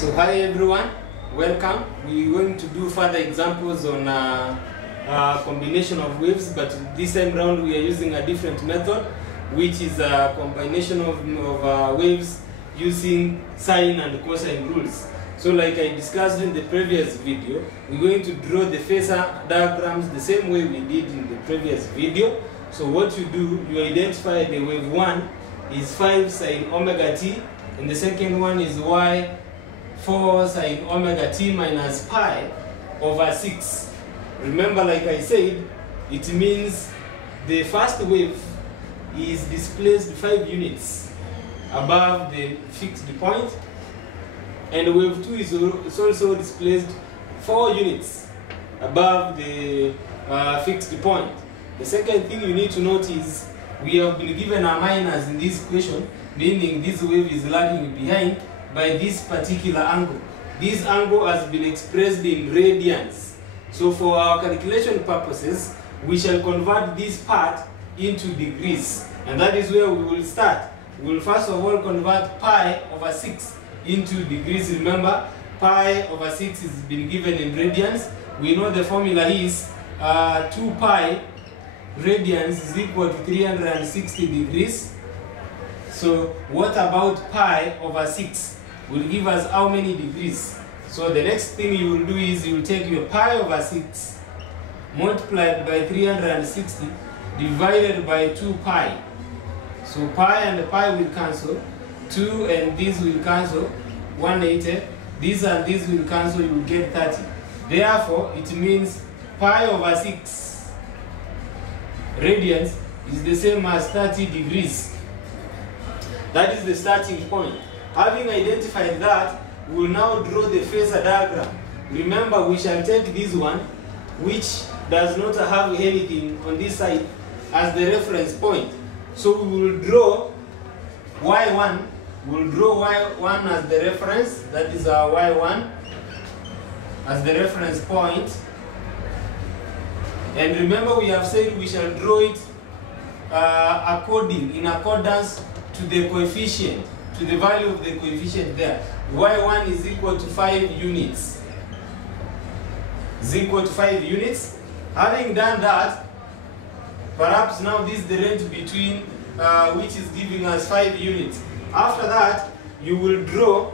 So hi everyone, welcome. We're going to do further examples on combination of waves, but this time round we are using a different method, which is a combination of waves using sine and cosine rules. So like I discussed in the previous video, we're going to draw the phasor diagrams the same way we did in the previous video. So what you do, you identify the wave 1 is 5 sine omega t, and the second one is y 4 sine omega t minus pi over 6. Remember, like I said, it means the first wave is displaced 5 units above the fixed point, and wave 2 is also displaced 4 units above the fixed point. The second thing you need to note is we have been given a minus in this equation, meaning this wave is lagging behind by this particular angle. This angle has been expressed in radians. So for our calculation purposes, we shall convert this part into degrees, and that is where we will start. We will first of all convert pi over 6 into degrees. Remember, pi over 6 is been given in radians. We know the formula is 2 pi radians is equal to 360 degrees. So what about pi over 6 will give us how many degrees? So the next thing you will do is you will take your pi over 6 multiplied by 360 divided by 2 pi. So pi and pi will cancel, 2 and this will cancel, 180, this and this will cancel, you will get 30. Therefore, it means pi over 6 radians is the same as 30 degrees. That is the starting point. Having identified that, we will now draw the phasor diagram. Remember, we shall take this one, which does not have anything on this side, as the reference point. So we will draw y1. We will draw y1 as the reference. That is our y1 as the reference point. And remember, we have said we shall draw it in accordance to the coefficient, to the value of the coefficient there. Y1 is equal to 5 units. Is equal to 5 units. Having done that, perhaps now this is the range between which is giving us 5 units. After that, you will draw.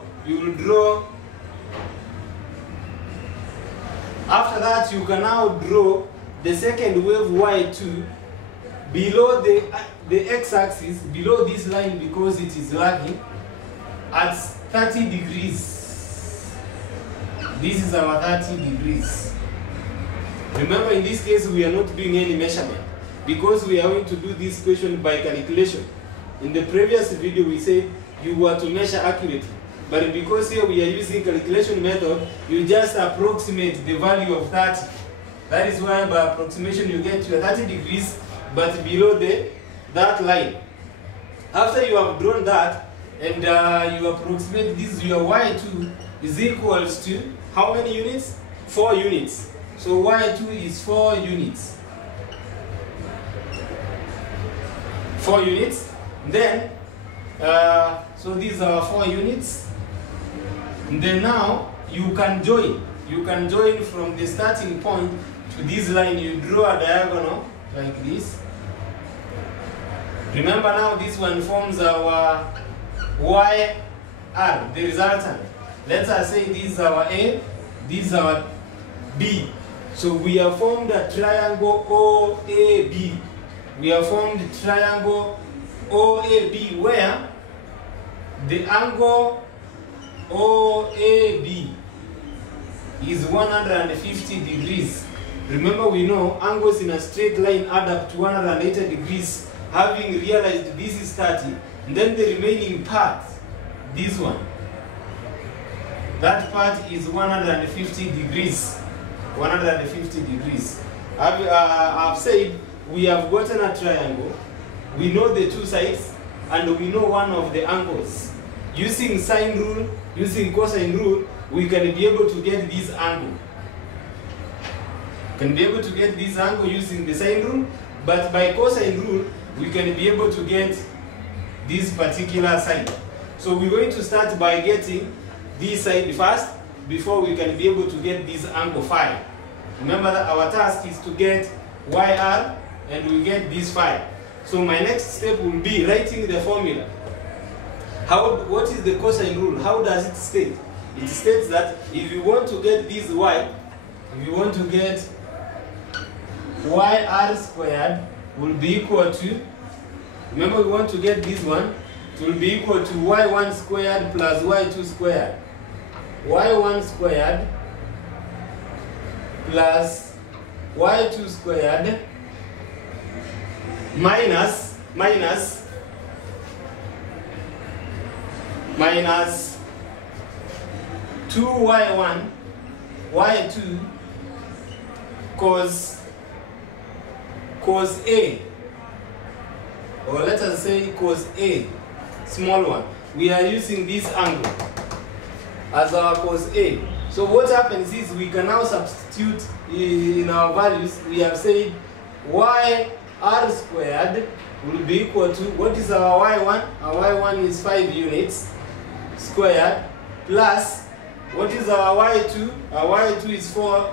After that, you can now draw the second wave y2 below the x-axis, below this line, because it is lagging at 30 degrees. This is our 30 degrees. Remember, in this case we are not doing any measurement because we are going to do this question by calculation. In the previous video we said you were to measure accurately, but because here we are using calculation method, you just approximate the value of 30. That is why by approximation you get your 30 degrees, but below that line. After you have drawn that and you approximate this, your y2 is equals to how many units? 4 units. So y2 is 4 units. 4 units. Then, so these are 4 units. And then now you can join. You can join from the starting point to this line. You draw a diagonal like this. Remember, now this one forms our YR, the resultant. Let us say this is our A, this is our B. So we have formed a triangle OAB. We have formed a triangle OAB where the angle OAB is 150 degrees. Remember, we know angles in a straight line add up to 180 degrees. Having realized this is 30, and then the remaining part, this one, that part is 150 degrees. 150 degrees. I've said we have gotten a triangle. We know the two sides, and we know one of the angles. Using sine rule, using cosine rule, we can be able to get this angle. Can be able to get this angle using the sine rule, but by cosine rule, we can be able to get this particular side. So we're going to start by getting this side first before we can be able to get this angle phi. Remember that our task is to get YR and we get this phi. So my next step will be writing the formula. What is the cosine rule? How does it state? It states that if you want to get this y, if you want to get YR squared will be equal to, remember we want to get this one, it will be equal to y1 squared plus y2 squared. Y1 squared plus y2 squared minus 2y1 y2 cos A, or let us say cos A, small one. We are using this angle as our cos A. So what happens is we can now substitute in our values. We have said YR squared will be equal to, what is our Y1? Our Y1 is 5 units squared plus, what is our Y2? Our Y2 is 4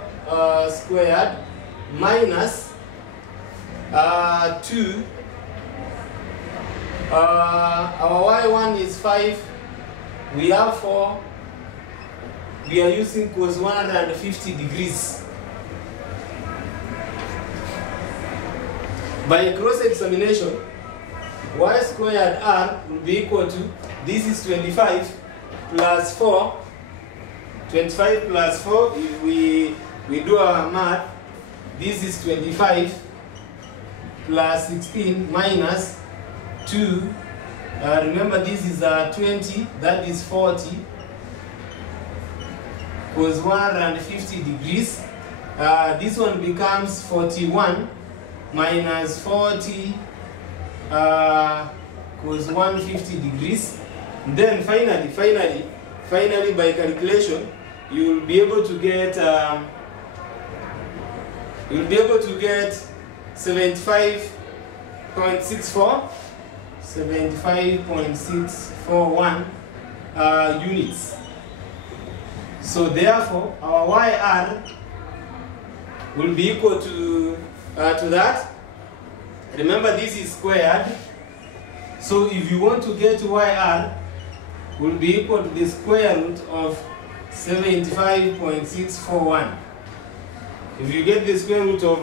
squared minus 2. Our Y1 is 5. We have 4. We are using cos 150 degrees. By cross-examination, y squared r will be equal to, this is 25 plus 4. 25 plus 4, if we do our math, this is 25 plus 16 minus 2. Remember this is 20, that is 40. Cos 150 degrees. This one becomes 41 minus 40 cos 150 degrees. Then finally by calculation, you will be able to get 75.641 units. So therefore, our YR will be equal to that. Remember, this is squared. So if you want to get YR, will be equal to the square root of 75.641. If you get the square root of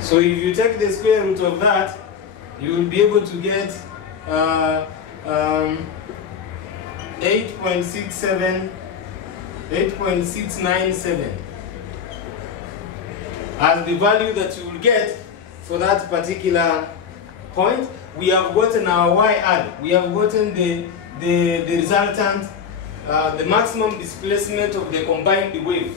so if you take the square root of that, you will be able to get 8.697 as the value that you will get for that particular point. We have gotten our YR. We have gotten the resultant, the maximum displacement of the combined wave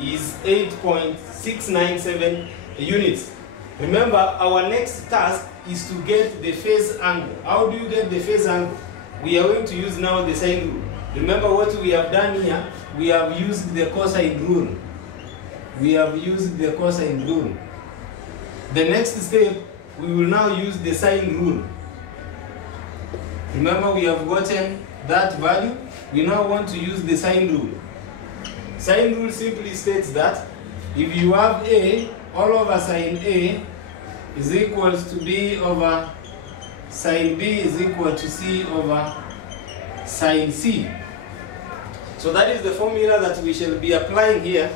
is 8.697 units. Remember, our next task is to get the phase angle. How do you get the phase angle? We are going to use now the sine rule. Remember what we have done here? We have used the cosine rule. We have used the cosine rule. The next step, we will now use the sine rule. Remember, we have gotten that value. We now want to use the sine rule. Sine rule simply states that if you have A, all over sine A is equals to B over sine B is equal to C over sine C. So that is the formula that we shall be applying here,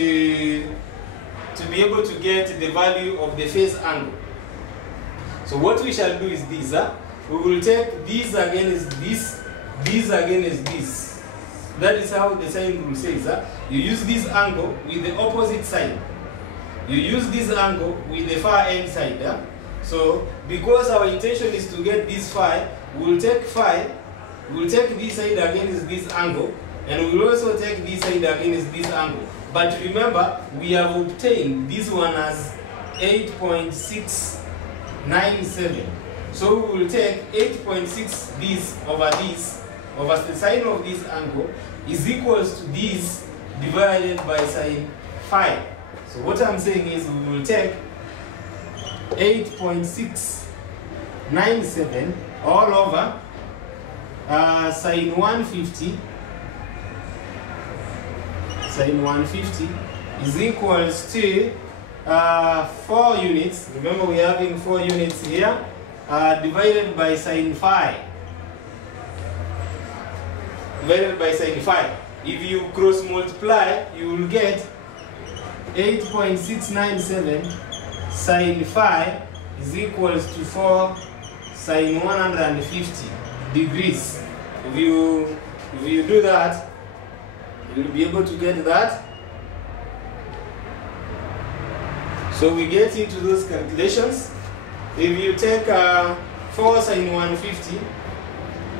to be able to get the value of the phase angle. So what we shall do is this. We will take this against this against this. That is how the sine rule says. You use this angle with the opposite side. You use this angle with the far end side. So because our intention is to get this phi, we'll take this side against this angle, and we'll also take this side against this angle. But remember, we have obtained this one as 8.697. So we will take 8.6 this over the sine of this angle is equals to this divided by sine phi. So what I'm saying is we will take 8.697 all over sine 150. Sine 150 is equals to 4 units. Remember, we're having 4 units here, divided by sine phi. Divided by sine phi. If you cross multiply, you will get 8.697 sine phi is equals to 4 sine 150 degrees. If you do that, you will be able to get that. So we get into those calculations. If you take 4 sine 150,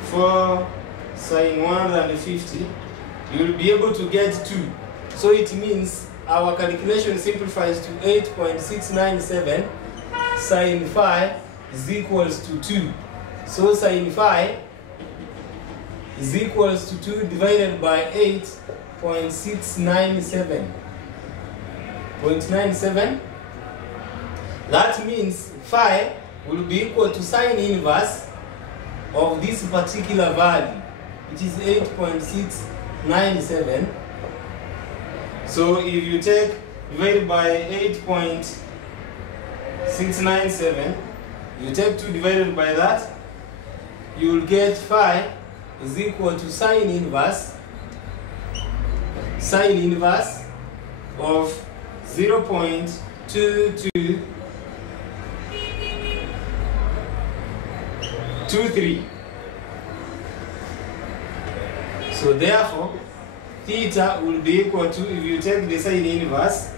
4 sine 150, you will be able to get 2. So it means our calculation simplifies to 8.697 sine phi is equals to 2. So sine phi is equals to 2 divided by 8.697. That means phi will be equal to sine inverse of this particular value, which is 8.697. So if you take divided by 8.697, you take 2 divided by that, you will get phi is equal to sine inverse of 0.2223. So therefore, theta will be equal to, if you take the sine inverse,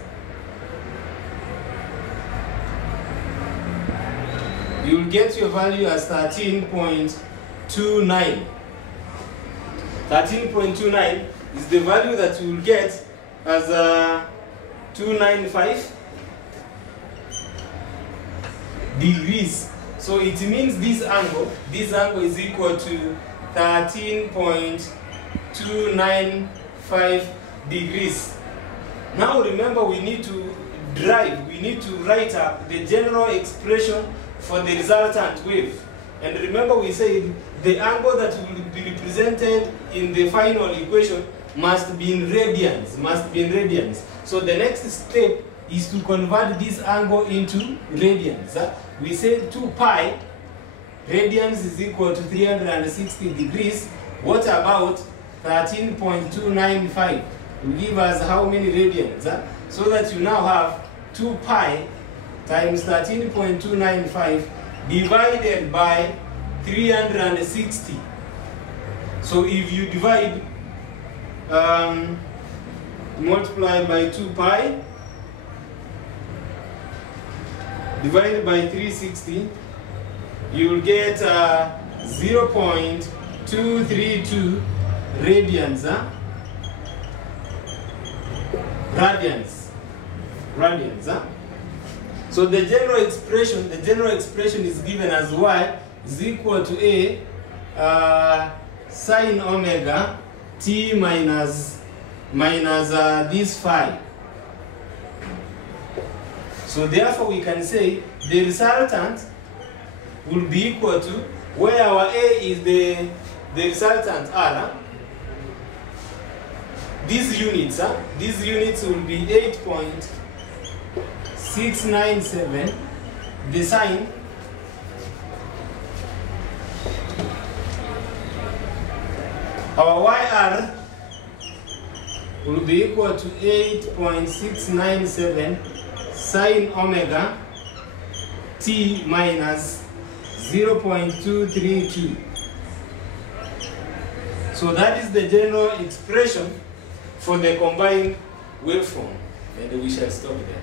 you will get your value as 13.29. 13.29 is the value that you will get as 295 degrees. So it means this angle is equal to 13.295 degrees. Now remember, we need to write up the general expression for the resultant wave. And remember, we said the angle that will be represented in the final equation must be in radians. So the next step is to convert this angle into radians. We said 2 pi radians is equal to 360 degrees. What about 13.295? Will give us how many radians? So that you now have 2 pi times 13.295 divided by 360. So if you divide, multiply by 2 pi divided by 360, you will get 0.232 radians. Radians. So the general expression is given as y is equal to a sine omega t minus this phi. So therefore we can say the resultant will be equal to, where our a is the resultant r, these units will be 8.697, the sine our YR will be equal to 8.697 sine omega t minus 0.232. So that is the general expression for the combined waveform, and we shall stop there.